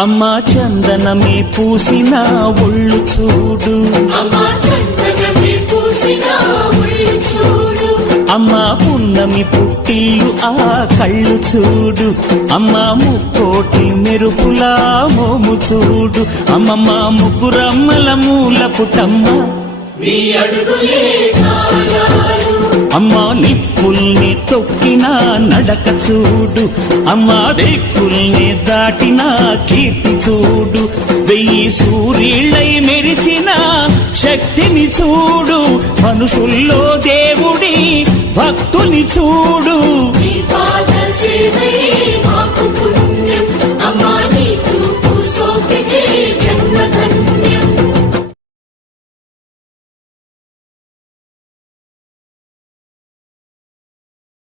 అమ్మా చందనమే పూసిన ఒళ్ళు చూడు, అమ్మా పున్నమి పుట్టిల్లు ఆ కళ్ళు చూడు, అమ్మా ముక్కోటి మెరుపులా మోము చూడు, అమ్మమ్మ ముగ్గురమ్మల మూల పుటమ్మ అమ్మా నిప్పుల్ని తొక్కిన నడక చూడు, అమ్మా దిక్కుల్ని దాటిన కీర్తి చూడు, 1000 సూర్యుళ్ళై మెరిసిన శక్తిని చూడు, మనుషుల్లో దేవుడి భక్తుని చూడు.